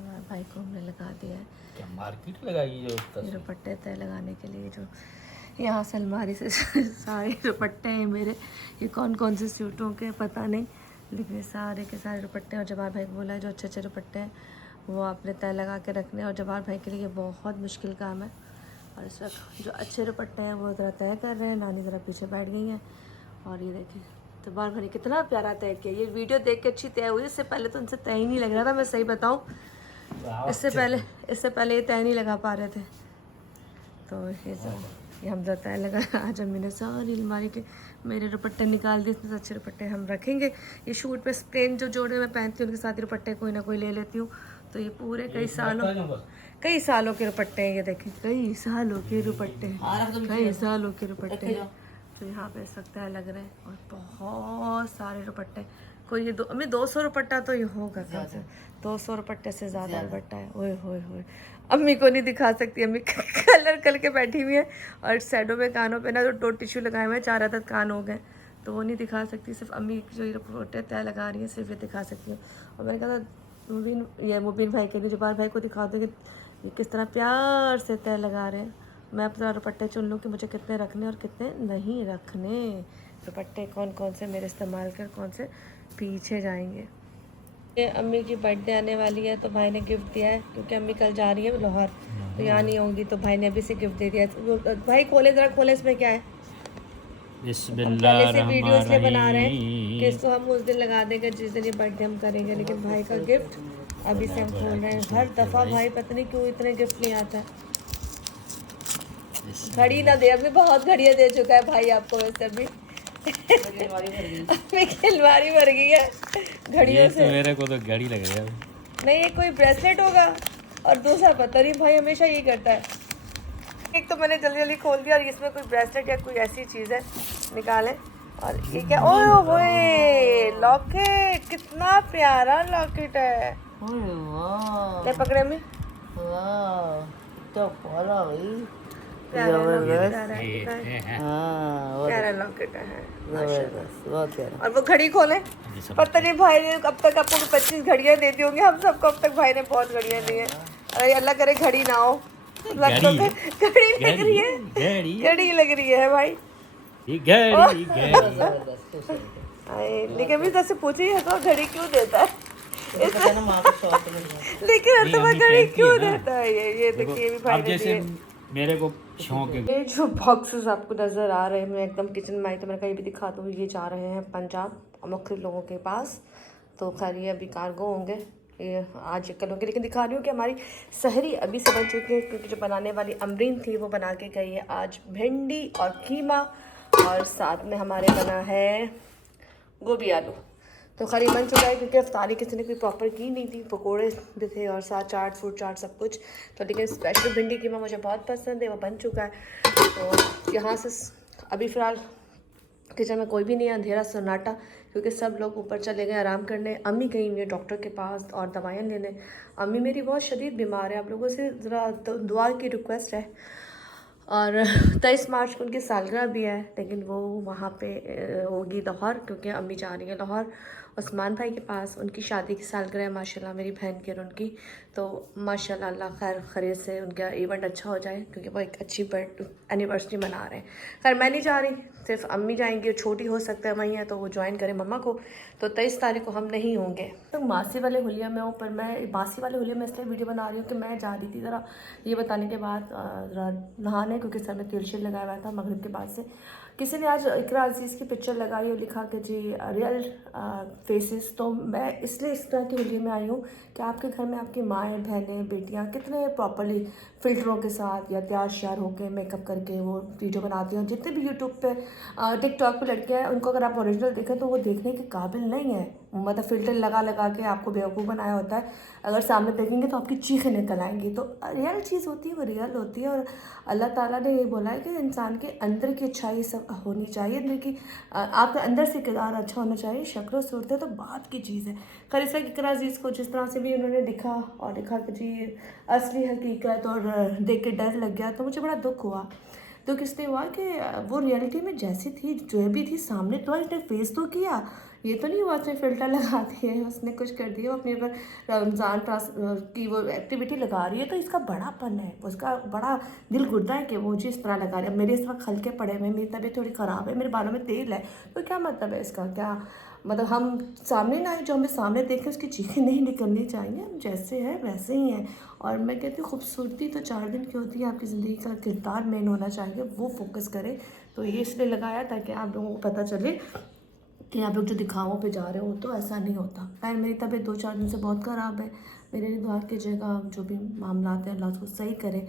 तुम्हारे भाई को हमने लगा दिया है। क्या मार्केट लगाई जो ये दुपट्टे तय लगाने के लिए जो यहाँ से अलमारी से सारे दुपट्टे हैं मेरे। ये कौन कौन से सूटों के पता नहीं, लेकिन ये सारे के सारे दुपट्टे। और जवाहर भाई को बोला है जो अच्छे अच्छे दुपट्टे हैं वो आपने तय लगा के रखने। और जवाहर भाई के लिए बहुत मुश्किल काम है। और इस वक्त जो अच्छे दुपट्टे हैं वो ज़रा तय कर रहे हैं। नानी ज़रा पीछे बैठ गई हैं। और ये देखिए जवाहर भाई ने कितना प्यारा तय किया। ये वीडियो देख के अच्छी तय हुई। इससे पहले तो उनसे तय ही नहीं लग रहा था, मैं सही बताऊँ। इससे पहले ये तय नहीं लगा पा रहे थे। तो ये हम जो तय लगा, आज अम्मी ने सारी अलमारी के मेरे दुपट्टे निकाल दिए। इसमें से अच्छे दुपट्टे हम रखेंगे। ये शूट पे प्लेन जो जोड़े मैं पहनती हूँ उनके साथ ही दुपट्टे कोई ना कोई ले लेती हूँ। तो ये पूरे कई सालों के दुपट्टे हैं। ये देखें कई सालों के दुपट्टे हैं, कई सालों के दुपट्टे हैं। तो यहाँ पे इस वक्त लग रहे हैं और बहुत सारे दुपट्टे। कोई ये अम्मी 200 दुपट्टा तो ये होगा कम से 200 दुपट्टे से ज़्यादा दुपट्टा है। ओए होए होए, अम्मी को नहीं दिखा सकती। अम्मी कलर करके बैठी हुई है और साइडों पे कानों पे ना जो 2 टिश्यू लगाए हुए हैं 4 अदद कान हो गए, तो वो नहीं दिखा सकती। सिर्फ अम्मी जो ये दुपट्टे तय लगा रही है सिर्फ ये दिखा सकती हूँ। और मैंने कहा था मुबीन भाई के लिए जवाहर भाई को दिखा दो कि ये किस तरह प्यार से तय लगा रहे हैं। मैं अपना दुपट्टे चुन लूँ कि मुझे कितने रखने और कितने नहीं रखने। दुपट्टे कौन कौन से मेरे इस्तेमाल कर कौन से पीछे जाएंगे। ये अम्मी की बर्थडे आने वाली है तो भाई ने गिफ्ट दिया है, क्योंकि अम्मी कल जा रही है लाहौर तो यहाँ नहीं होंगी, तो भाई ने अभी से गिफ्ट दे दिया है। भाई खोले ज़रा खोले, इसमें क्या है। पहले से वीडियो इसलिए बना रहे हैं कि इसको हम उस दिन लगा देंगे जिस दिन ये बर्थडे हम करेंगे। लेकिन भाई का गिफ्ट अभी से हम खोल रहे हैं। हर दफ़ा भाई पता नहीं क्यों इतने गिफ्ट नहीं आता है। घड़ी ना दे, अभी बहुत घड़ियाँ दे चुका है भाई आपको। वैसे अभी अलमारी भर गई है घड़ियों से। तो मेरे को तो घड़ी लग रही है। नहीं ये कोई ब्रेसलेट होगा और दूसरा पता नहीं, भाई हमेशा यही करता है। एक तो मैंने जल्दी जल्दी खोल दिया और इसमें कोई ब्रेसलेट या कोई ऐसी चीज़ है निकाले। और ये क्या, ओए होए लॉकेट, कितना प्यारा लॉकेट है। ले पकड़े में तो प्यारा लॉकेट है, बहुत प्यारा। और वो घड़ी खोले, पता नहीं भाई ने अब तक आपको 25 घड़ियाँ दे दी होंगी। हम सबको अब तक भाई ने बहुत घड़ियाँ दी हैं। अरे अल्लाह करे घड़ी ना हो। घड़ी लग रही है, घड़ी लग रही है भाई। लेकिन अभी तो पूछी है तो घड़ी क्यों देता है, लेकिन तुम्हें घड़ी क्यों देता है। ये देखिए भी भाई ने दिए। मेरे को शौक है। ये जो बॉक्सेस आपको नज़र आ रहे हैं, मैं एकदम किचन में आई तो मैं कहीं भी दिखा दूँ। ये जा रहे हैं पंजाब मुख्तलिफ लोगों के पास। तो खैर ये अभी कार्गो होंगे, ये आज कल होंगे। लेकिन दिखा रही हूँ कि हमारी सहरी अभी से बन चुकी है, क्योंकि जो बनाने वाली अमरीन थी वो बना के गई है आज भिंडी और कीमा, और साथ में हमारे बना है गोभी आलू। तो खरी बन चुका है, क्योंकि अफ्तारी किसी ने कोई प्रॉपर की नहीं थी। पकोड़े भी थे और साथ चाट फ्रूट चाट सब कुछ। तो लेकिन स्पेशल भिंडी कीमा मुझे बहुत पसंद है, वो बन चुका है। तो यहाँ से अभी फ़िलहाल किचन में कोई भी नहीं है, अंधेरा सन्नाटा, क्योंकि सब लोग ऊपर चले गए आराम करने। अम्मी गई हुई है डॉक्टर के पास और दवाइयाँ लेने। अम्मी मेरी बहुत शदीद बीमार है, आप लोगों से ज़रा दुआ की रिक्वेस्ट है। और 23 मार्च को उनकी सालगिरह भी है, लेकिन वो वहाँ पे होगी लाहौर, क्योंकि अम्मी जा रही है लाहौर उस्मान भाई के पास। उनकी शादी की सालगिरह है माशाल्लाह, मेरी बहन की और उनकी। तो माशाल्लाह अल्लाह खैर खैरियत से उनका इवेंट अच्छा हो जाए, क्योंकि वो एक अच्छी एनिवर्सरी मना रहे हैं। खैर मैं नहीं जा रही, सिर्फ अम्मी जाएंगी और छोटी हो सकता है वहीं है तो वो ज्वाइन करें मम्मा को। तो 23 तारीख को हम नहीं होंगे। तो मासी वाले हुलिया में हूँ, पर मैं बासी वाले हुलिया में इसलिए वीडियो बना रही हूँ कि मैं जा रही थी ज़रा ये बताने के बाद ज़रा नहाने, क्योंकि सर में तिल शिल लगाया हुआ था मगरिब के बाद से। किसी ने आज इकरा अजीज़ की पिक्चर लगाई और लिखा कि जी रियल फेसेस। तो मैं इसलिए इस तरह की वीडियो में आई हूँ कि आपके घर में आपकी माएँ बहनें बेटियाँ कितने प्रॉपरली फ़िल्टरों के साथ या तैयार श्यार होकर मेकअप करके वो वीडियो बनाती हैं। जितने भी यूट्यूब पे टिकटॉक पे लड़कियाँ हैं, उनको अगर आप ओरिजिनल देखें तो वो देखने के काबिल नहीं है। मतलब फ़िल्टर लगा लगा के आपको बेवकूफ़ बनाया होता है। अगर सामने देखेंगे तो आपकी चीखें निकल आएंगी। तो रियल चीज़ होती है वो रियल होती है। और अल्लाह ताला ने ये बोला है कि इंसान के अंदर की अच्छाई सब होनी चाहिए, अंदर की आपके अंदर से किरदार अच्छा होना चाहिए। शक्ल सूरत तो बात की चीज़ है। खैर इस इकरा अजीज़ को जिस तरह से भी उन्होंने लिखा और लिखा कि जी असली हकीकत और देख के डर लग गया, तो मुझे बड़ा दुख हुआ। तो किसने हुआ कि वो रियलिटी में जैसी थी जो भी थी सामने, तो इसने फेस तो किया, ये तो नहीं हुआ उसने फ़िल्टर लगा दिए, उसने कुछ कर दिया। वो अपनी अगर रमज़ान की वो एक्टिविटी लगा रही है तो इसका बड़ापन है, उसका बड़ा दिल गुर्दा है कि वो मुझे इस तरह लगा रहा है। मेरे इस वक्त हल्के पड़े हुए हैं, मेरी तबीयत थोड़ी ख़राब है, मेरे बालों में तेल है, तो क्या मतलब है इसका? क्या मतलब हम सामने ना आए, जो हमें सामने देखें उसकी चीखें नहीं निकलनी चाहिए, हम जैसे हैं वैसे ही हैं। और मैं कहती हूँ खूबसूरती तो 4 दिन की होती है, आपकी ज़िंदगी का किरदार मेन होना चाहिए, वो फोकस करें। तो ये इसलिए लगाया ताकि आप लोगों को पता चले कि आप लोग जो दिखावों पे जा रहे हो तो ऐसा नहीं होता। खैर मेरी तबीयत 2-4 दिन से बहुत ख़राब है, मेरे लिए दुआ कीजिएगा, जो भी मामला हैं अल्लाह उसको सही करे।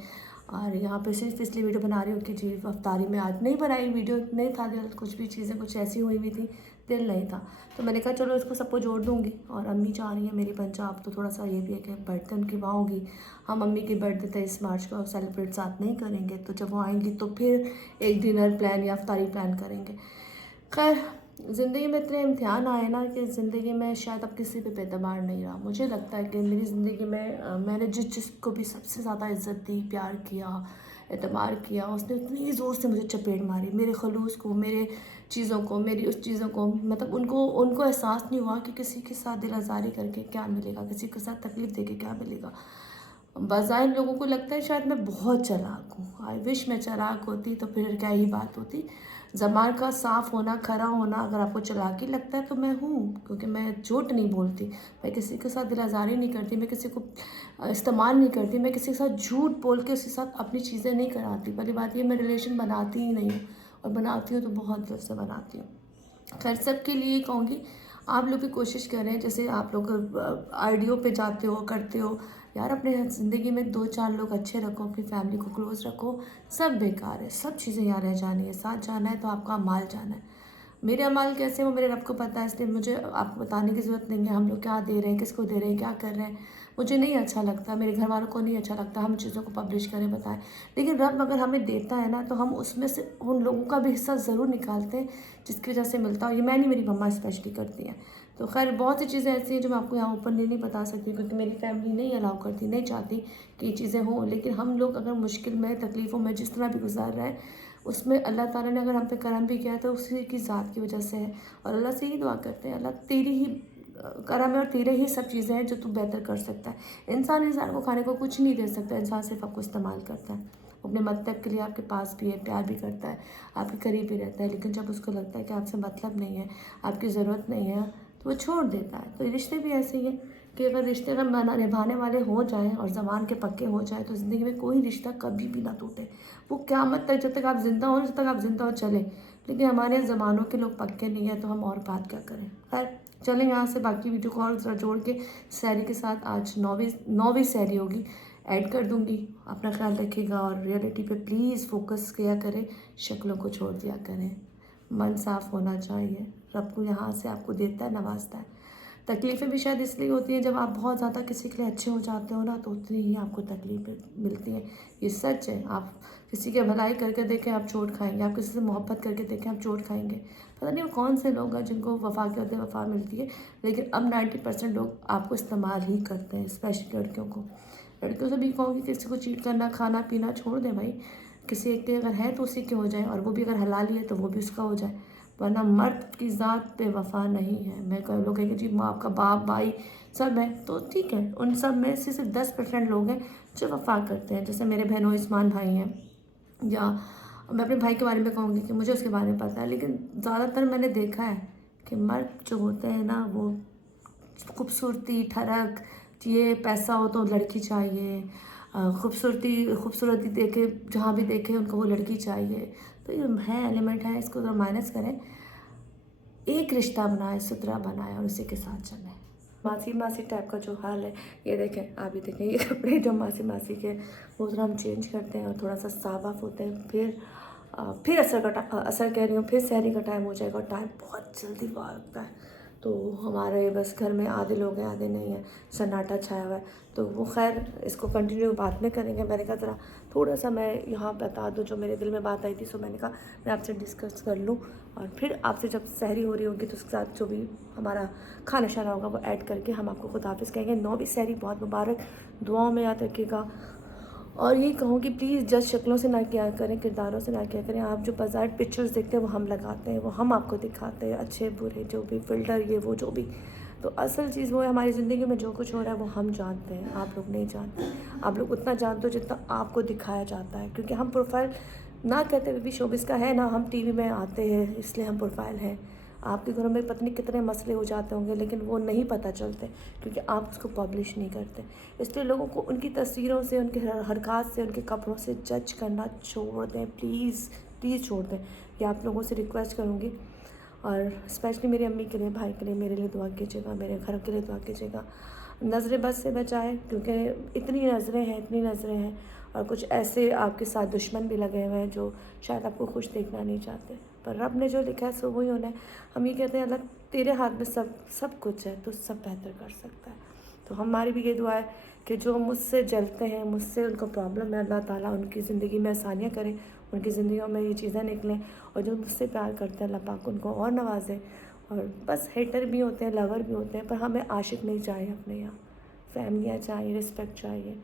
और यहाँ पे सिर्फ इसलिए वीडियो बना रही हूँ कि जी अफ्तारी में आज नहीं बनाई वीडियो, नहीं था दिल, कुछ भी चीज़ें कुछ ऐसी हुई हुई थी, दिल नहीं था, तो मैंने कहा चलो इसको सबको जोड़ दूँगी। और अम्मी चाह रही है मेरी पंजाब, तो थोड़ा सा ये भी है कि बर्थडे उनकी वहाँ होगी, हम अम्मी की बर्थडे 23 मार्च को सेलिब्रेट साथ नहीं करेंगे, तो जब वो आएंगी तो फिर एक डिनर प्लान या अफ्तारी प्लान करेंगे। खैर ज़िंदगी में इतने इम्तिहान आए ना कि ज़िंदगी में शायद अब किसी पे एतबार नहीं रहा। मुझे लगता है कि मेरी ज़िंदगी में मैंने जिसको भी सबसे ज़्यादा इज़्ज़त दी, प्यार किया, एतबार किया, उसने इतनी ज़ोर से मुझे चपेट मारी, मेरे खलूस को, मेरे चीज़ों को, मेरी उस चीज़ों को, मतलब उनको एहसास नहीं हुआ कि किसी के साथ दिल आज़ारी करके क्या मिलेगा, किसी के साथ तकलीफ़ दे के क्या मिलेगा। बाज़ाहिर लोगों को लगता है शायद मैं बहुत चालाक हूँ, आई विश मैं चालाक होती तो फिर क्या ही बात होती। ज़बान का साफ़ होना, खरा होना, अगर आपको चालाकी लगता है तो मैं हूँ, क्योंकि मैं झूठ नहीं बोलती, मैं किसी के साथ दिलाज़ारी नहीं करती, मैं किसी को इस्तेमाल नहीं करती, मैं किसी के साथ झूठ बोल के उसके साथ अपनी चीज़ें नहीं कराती। पहली बात ये, मैं रिलेशन बनाती ही नहीं हूँ, और बनाती हूँ तो बहुत दिल से बनाती हूँ। खैर सबके लिए कहूँगी, आप लोग भी कोशिश करें, जैसे आप लोग आईडियो पे जाते हो, करते हो, यार अपने ज़िंदगी में 2-4 लोग अच्छे रखो, अपनी फैमिली को क्लोज़ रखो। सब बेकार है, सब चीज़ें यहाँ रह जानी है, साथ जाना है तो आपका अमाल जाना है। मेरे अमाल कैसे, वो मेरे रब को पता है, इसलिए मुझे आपको बताने की ज़रूरत नहीं है हम लोग क्या दे रहे हैं, किसको दे रहे हैं, क्या कर रहे हैं। मुझे नहीं अच्छा लगता, मेरे घर वालों को नहीं अच्छा लगता हम चीज़ों को पब्लिश करें, बताएं। लेकिन रब अगर हमें देता है ना, तो हम उसमें से उन लोगों का भी हिस्सा ज़रूर निकालते हैं जिसकी वजह से मिलता हो। ये मैं नहीं, मेरी मम्मा स्पेशली करती हैं। तो खैर बहुत सी चीज़ें ऐसी हैं जो मैं आपको यहाँ ओपनली नहीं बता सकती, क्योंकि मेरी फैमिली नहीं अलाउ करती, नहीं चाहती कि ये चीज़ें हों। लेकिन हम लोग अगर मुश्किल में, तकलीफ़ों में जिस तरह भी गुजार रहे हैं, उसमें अल्लाह ताला ने अगर हम पे करम भी किया है तो उसी की ज़ात की वजह से है। और अल्लाह से ही दुआ करते हैं, अल्लाह तेरी ही करम है और तेरे ही सब चीज़ें हैं जो तू बेहतर कर सकता है। इंसान को खाने को कुछ नहीं दे सकता, इंसान सिर्फ आपको इस्तेमाल करता है, अपने मतलब के लिए आपके पास भी है, प्यार भी करता है, आपके करीब भी रहता है। लेकिन जब उसको लगता है कि आपसे मतलब नहीं है, आपकी ज़रूरत नहीं है, तो वो छोड़ देता है। तो रिश्ते भी ऐसे ही हैं कि अगर रिश्ते अगर निभाने वाले हो जाएं और ज़बान के पक्के हो जाए, तो ज़िंदगी में कोई रिश्ता कभी भी ना टूटे। वो क़यामत तक, जब तक आप ज़िंदा हो, जब तक आप ज़िंदा हो चले। लेकिन हमारे ज़मानों के लोग पक्के नहीं हैं, तो हम और बात क्या करें। खैर चलें यहाँ से, बाकी वीडियो को और ज़रा जोड़ के सहरी के साथ, आज 9वीं सहरी होगी, ऐड कर दूँगी। अपना ख्याल रखिएगा और रियलिटी पे प्लीज़ फोकस किया करें, शक्लों को छोड़ दिया करें। मन साफ़ होना चाहिए, रब को यहाँ से आपको देता है, नवाजता है। तकलीफ़ें भी शायद इसलिए होती हैं, जब आप बहुत ज़्यादा किसी के लिए अच्छे हो जाते हो ना, तो उतनी ही आपको तकलीफ़ें मिलती हैं। ये सच है। आप किसी की भलाई करके देखें, आप चोट खाएंगे, आप किसी से मोहब्बत करके देखें, आप चोट खाएंगे। पता नहीं वो कौन से लोग हैं जिनको वफ़ा के होते वफ़ा मिलती है, लेकिन अब 90% लोग आपको इस्तेमाल ही करते हैं, स्पेशली लड़कियों को। लड़कियों से भी कहूँगी किसी को चीट करना, खाना पीना छोड़ दें भाई। किसी एक के अगर है तो उसी के हो जाए, और वो भी अगर हलाल है तो वो भी उसका हो जाए, वरना मर्द की ज़ात पे वफ़ा नहीं है। मैं कह लोग कहेंगे जी माँ आपका बाप भाई सब है, तो ठीक है, उन सब में से सिर्फ 10% लोग हैं जो वफ़ा करते हैं। जैसे मेरे बहनों इस्मान भाई हैं, या मैं अपने भाई के बारे में कहूँगी कि मुझे उसके बारे में पता है। लेकिन ज़्यादातर मैंने देखा है कि मर्द जो होते हैं ना, वो खूबसूरती, ठरक, ये पैसा हो तो लड़की चाहिए, खूबसूरती देखे, जहाँ भी देखे उनको वो लड़की चाहिए। तो ये है, एलिमेंट है, इसको ज़रा माइनस करें, एक रिश्ता बनाए, सुथरा बनाए और उसी के साथ चलें। मासी टाइप का जो हाल है, ये देखें, आप ही देखें, ये कपड़े जो मासी के, वो ज़रा हम चेंज करते हैं और थोड़ा सा साफ वाफ होते हैं। फिर असर कह रही हूँ, फिर सहरी का टाइम हो जाएगा और टाइम बहुत जल्दी भागता है। तो हमारे बस घर में आधे लोग हैं, आधे नहीं है, सन्नाटा छाया हुआ है। तो वो खैर इसको कंटिन्यू बाद में करेंगे। मैंने कहा ज़रा थोड़ा सा मैं यहाँ बता दूँ जो मेरे दिल में बात आई थी, सो मैंने कहा मैं आपसे डिस्कस कर लूँ, और फिर आपसे जब सहरी हो रही होगी तो उसके साथ जो भी हमारा खाना शाना होगा वो ऐड करके हम आपको खुद हाफिज़ कहेंगे। 9वीं सहरी बहुत मुबारक, दुआओं में याद रखिएगा। और यही कहूँ कि प्लीज़ जज शक्लों से ना किया करें, किरदारों से ना किया करें। आप जो बाजार पिक्चर्स देखते हैं वो हम लगाते हैं, वो हम आपको दिखाते हैं, अच्छे बुरे जो भी फ़िल्टर ये वो जो भी। तो असल चीज़ वो है, हमारी ज़िंदगी में जो कुछ हो रहा है वो हम जानते हैं, आप लोग नहीं जानते। आप लोग उतना जानते हो जितना आपको दिखाया जाता है, क्योंकि हम प्रोफाइल ना कहते हुए भी शोबिस का है ना, हम टीवी में आते हैं इसलिए हम प्रोफाइल हैं। आपके घरों में पता नहीं कितने मसले हो जाते होंगे, लेकिन वो नहीं पता चलते क्योंकि आप उसको पब्लिश नहीं करते। इसलिए लोगों को उनकी तस्वीरों से, उनके हरकत से, उनके कपड़ों से जज करना छोड़ दें, प्लीज़ प्लीज़ छोड़ दें। ये आप लोगों से रिक्वेस्ट करूँगी, और स्पेशली मेरी अम्मी के लिए, भाई के लिए, मेरे लिए दुआ कीजिएगा, मेरे घर के लिए दुआ कीजिएगा। नज़रें बस से बचाएं, क्योंकि इतनी नज़रें हैं और कुछ ऐसे आपके साथ दुश्मन भी लगे हुए हैं जो शायद आपको खुश देखना नहीं चाहते। पर रब ने जो लिखा है सो वही होना है। हम ये कहते हैं अल्लाह तेरे हाथ में सब कुछ है, तो सब बेहतर कर सकता है। तो हमारी भी ये दुआ है कि जो मुझसे जलते हैं, मुझसे उनको प्रॉब्लम है, अल्लाह ताला उनकी ज़िंदगी में आसानियाँ करें, उनकी ज़िंदगियों में ये चीज़ें निकलें, और जो मुझसे प्यार करते हैं अल्लाह पाक उनको और नवाजे। और बस हेटर भी होते हैं, लवर भी होते हैं, पर हमें आशिक नहीं चाहिए अपने यहाँ। फैमिलियाँ चाहिए, रिस्पेक्ट चाहिए।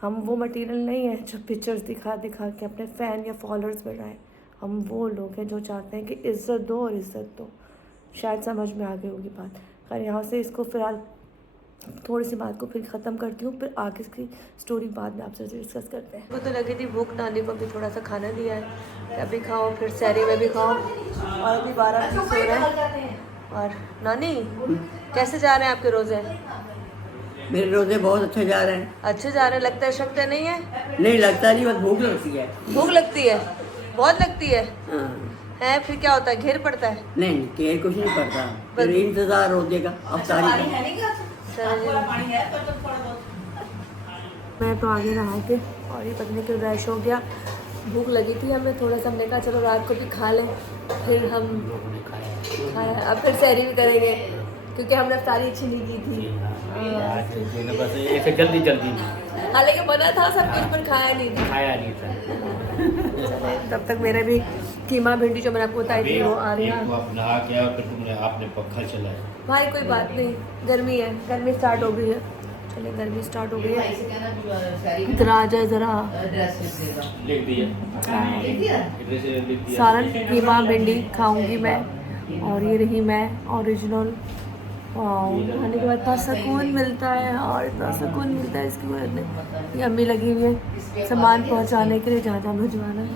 हम वो मटेरियल नहीं है जो पिक्चर्स दिखा के अपने फ़ैन या फॉलोअर्स बढ़ाएं। हम वो लोग हैं जो चाहते हैं कि इज़्ज़त दो और इज़्ज़त दो। शायद समझ में आ गई होगी बात। खैर यहाँ से इसको फ़िलहाल थोड़ी सी बात को फिर ख़त्म करती हूँ, फिर आगे की स्टोरी बाद में आपसे डिस्कस करते हैं। मुझे तो लगी थी भूख, नानी को भी थोड़ा सा खाना दिया है, अभी खाओ, फिर सहरी में भी खाओ, और अभी 12 हो रहा है। और नानी कैसे जा रहे हैं आपके रोज़े? मेरे रोजे बहुत अच्छे जा रहे हैं। अच्छे जा रहे हैं, लगता है शक्ति नहीं है? नहीं लगता, नहीं, बस भूख लगती है। भूख लगती है, बहुत लगती है। हाँ। है फिर क्या होता है, घेर पड़ता है? नहीं केयर कुछ नहीं पड़ता, फिर इंतजार रोजे का, अफ्तारी का। मैं तो आगे नहा के, और ये पत्नी को रैश हो गया, भूख लगी थी हमें थोड़ा सा, हमने कहा चलो रात को भी खा लें, फिर हम खाया। अब फिर सहरी भी करेंगे क्योंकि हमने अफ्तारी अच्छी नहीं की थी। बस ऐसे जल्दी हालांकि बना था सब कुछ, पर खाया नहीं था। तब तक मेरे भी कीमा भिंडी जो मैंने आपको बताई थी वो आ रही है। नहा के आया, फिर तुमने आपने पक्का चलाया। भाई कोई बात नहीं, गर्मी है, गर्मी स्टार्ट हो गई है। चलिए गर्मी स्टार्ट हो गई है, इधर आ जाए ज़रा। लिख दिया सालन कीमा भिंडी खाऊंगी मैं, और ये रही मैं ओरिजिनल। खाने के बाद इतना सुकून मिलता है, और इतना सुकून मिलता है इसकी वजह से। ये अम्मी लगी हुई है सामान पहुंचाने के लिए, जहाँ भिजवाना है।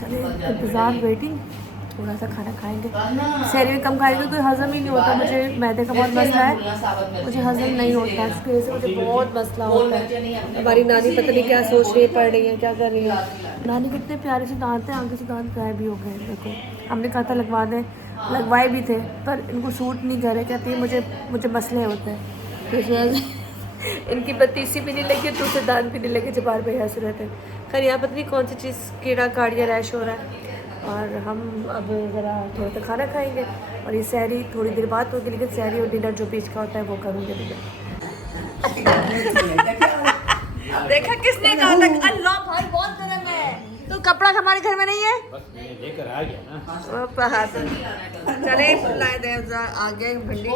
चलिए इंतज़ार, वेटिंग, थोड़ा सा खाना खाएंगे। सहरी में कम खाएंगे, कोई हज़म ही नहीं होता। मुझे मैदे का बहुत मसला है, मुझे हज़म नहीं होता, इसकी वजह से मुझे बहुत मसला होता है। हमारी नानी पता नहीं क्या सोच रही है, पढ़ रही है, क्या कर रही है। नानी कितने प्यारे से दांत हैं, आगे से दांत गायब भी हो गए। देखो हमने कहा था लगवा दें, लगवाए भी थे, पर इनको सूट नहीं करे, कहती है मुझे मसले होते हैं। तो इस वजह से इनकी बत्तीसी भी नहीं लगी, दूसरे दांत भी नहीं लगे, जो बार बार हंस रहे थे। खैर यहाँ पता नहीं कौन सी चीज़ कीड़ा काड़िया रैश हो रहा है। और हम अब ज़रा थोड़ा सा खाना खाएंगे, और ये सहरी थोड़ी देर बाद होगी, लेकिन सहरी और डिनर जो बीच का होता है वो करूँगी। देखा किसने कहा था? अल्लाह भाई बहुत गर्म है, तो कपड़ा हमारे घर में नहीं है, बस मैंने लेकर आ गया ना। चले लाए दे आगे भिंडी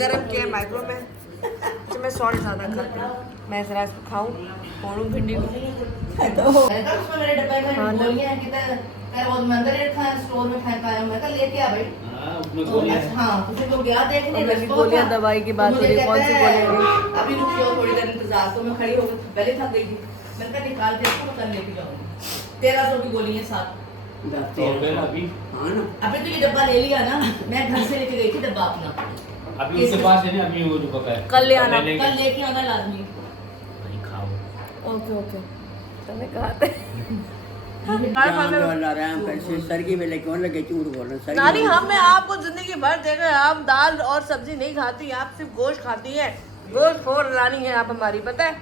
गरम किया माइक्रो में। तो मैं सॉल्ट ज़्यादा खाती हूँ, मैं ज़रा इसको खाऊँ, फोड़ूँ भिंडी को। गोलियाँ दवाई की बात हो रही है, कौन सी गोलियाँ? अभी रुकियो थोड़ी देर इंतजार, तो मैं खड़ी हो गई, पहले थक गई थी, मैंने कहा निकाल के इसको कल लेके जाऊंगी। 1300 की गोली है साथ। अभी अभी तो ये डब्बा ले लिया ना, मैं घर से लेके गई थी डब्बा अपना। अभी उसके पास है ना, अभी वो जो पका है, कल ले आना, कल लेके आना लाजमी। वही खाओ। ओके तुमने कहा था। नानी हमें आपको जिंदगी भर देखे, आप दाल और सब्जी नहीं खाती, आप सिर्फ गोश्त खाती है। गोश्त खोर रानी है आप हमारी, पता है?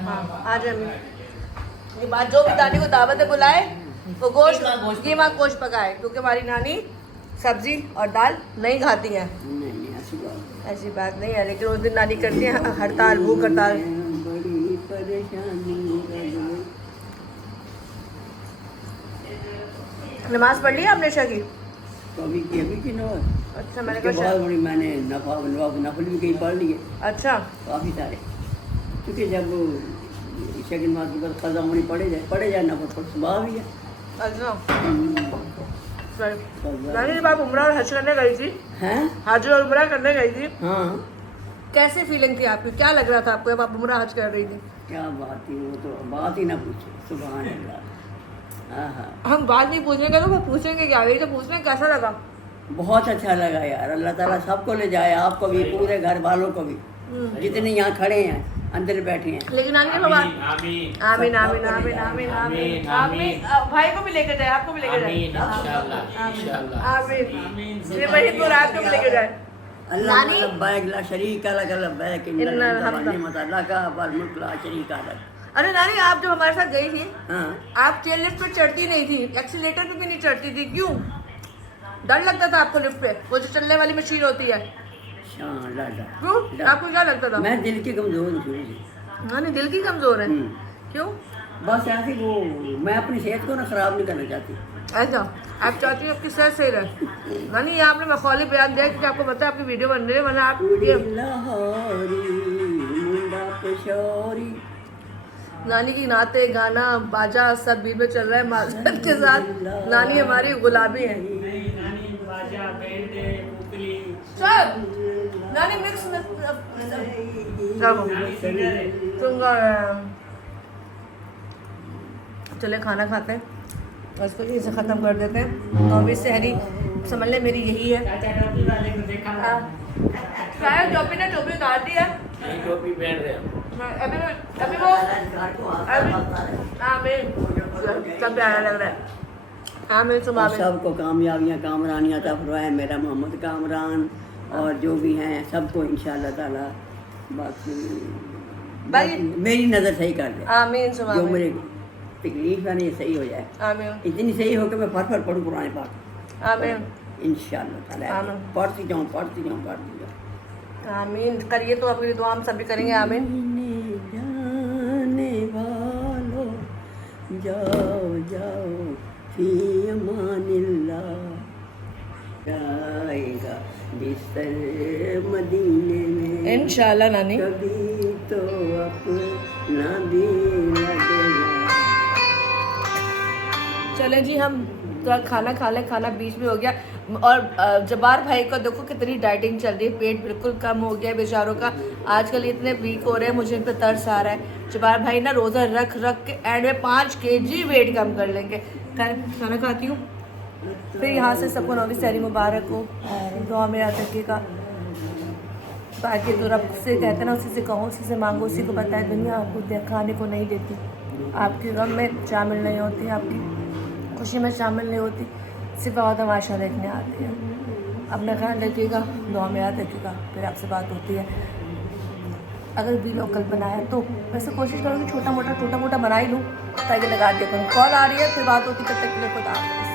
हाँ आज ये बात, जो भी नानी को दावत बुलाए वो गोश्त कीमा गोश्त पकाए, क्योंकि हमारी नानी सब्जी और दाल नहीं खाती है। ऐसी बात नहीं है, लेकिन उस दिन नानी करती है हड़ताल, भूख हड़ताल। नमाज पढ़ ली आपने ईशा की? अच्छा मैंने कहा बहुत बड़ी, मैंने नफल भी कहीं पढ़ लिए। अच्छा काफी सारे। क्योंकि जब ईशा की नमाज के बाद कज़ा होनी पड़े जाए नफल पर सुबह भी है। अच्छा नानी जब आप उम्रा और हज करने गई थी, हैं? हज और उम्रा करने गई थी, हाँ, कैसी फीलिंग थी आपकी? क्या लग रहा था आपको जब आप उम्रा हज कर रही थी? क्या बात थी, वो तो बात ही ना पूछो। सुभान अल्लाह। हाँ हाँ, हम बात नहीं पूछने का तो पूछेंगे क्या, ये तो पूछने कैसा लगा? बहुत अच्छा लगा यार। अल्लाह ताला सबको ले जाए, आपको भी, पूरे घर वालों को भी, जितने यहाँ खड़े हैं, अंदर बैठे हैं। लेकिन नानी जब आमीन आमीन आमीन आमीन आमीन आमीन आमीन आमीन। भाई को भी लेकर जाए, आपको भी लेकर जाए। आमीन इंशाल्लाह इंशाल्लाह आमीन। ये वही तो रात को भी लेकर जाए। अल्लाह नानी- लब्बैक ला शरीका लक लब्बैक इन्नल हम्द। लक वल मुल्क ला शरीका लक। अरे नानी आप जब हमारे साथ गई थी, हाँ, आप चेयर लिफ्ट पर चढ़ती नहीं थी, एक्सीलेटर पे भी नहीं चढ़ती थी, क्यों? डर लगता था आपको लिफ्ट पे, वो जो चलने वाली मशीन होती है, शान लाडा। क्यों? आपको क्या लगता था? मैं दिल की कमजोर हूँ शुरू से। नानी दिल की कमजोर है, हम्म। क्यों? बस ऐसे वो, मैं अपनी सेहत को ना खराब नहीं करना चाहती। ऐसा आप चाहती हैं आपकी सेहत सही रहे। नानी ये आपने मखौली बयान दिया क्योंकि आपको पता है आपकी वीडियो बन रही है, वरना आप ये लाहौरी मुंडा पेशौरी। नानी की नाते गाना बाजा सब बीच में चल रहा है माजरत के साथ। नानी हमारी गुलाबी है। नानी बाजा बेटे पुतली चल नानी मिक्स में चले खाना खाते हैं और इसको यहीं से ख़त्म कर देते हैं। तो अभी सहरी समझ ले मेरी यही है। चाचा टोपी वाले को देखा शायद टोपी ने टोपी काट दी है। नहीं टोपी पहन रहे हो अभी अभी वो आमीन सब प्यारा लग रहा है। आमीन सुबह और सबको कामयाबियाँ कामरानियाँ अता फरमाए, मेरा मोहम्मद कामरान और जो भी हैं सबको इंशाअल्लाह ताला बाकी मेरी नज़र सही कर दे। आमीन सुबह जो मेरे तकलीफ है ना ये सही हो जाए, आमीन इतनी सही हो कि मैं फर पढ़ूँ कुरान पाक आमीन इंशाअल्लाह ताला। आमीन। पढ़ती जाऊँ। आमीन करिए तो अपनी दुआ हम सभी करेंगे। आमीन। जाने वालों जाओ जाओ फी अमानिल्लाह, जाएगा बिस्तर मदीने में इंशाल्लाह नानी। कभी तो अपना भी लगेगा। चले जी हम तो खाना खा लें, खाना बीच में हो गया। और जबार भाई को देखो कितनी डाइटिंग चल रही है, पेट बिल्कुल कम हो गया है बेचारों का। आजकल इतने वीक हो रहे हैं, मुझे इन पर तरस आ रहा है। जबार भाई ना रोज़ा रख के एंड में 5 kg वेट कम कर लेंगे। खाना खाती हूँ, फिर यहाँ से सबको नौवीं सहरी मुबारक हो, दुआ में याद रखिएगा। बाकी तो रब से कहते हैं ना, उसी से कहो, उसी से मांगो, उसी को पता है। दुनिया आपको खाने को नहीं देती, आपके गम में शामिल नहीं होती, आपकी खुशी में शामिल नहीं होती, सिर्फ और तमाशा देखने आती है। अपना ख्याल रखिएगा, दुआ में याद रखिएगा। फिर आपसे बात होती है। अगर भी लोकल बनाया तो वैसे कोशिश करो कि छोटा मोटा बना ही लूँ, ताकि लगा दिया करूँ। कॉल आ रही है, फिर बात होती, तब तक के लिए खुदा हाफ़िज़।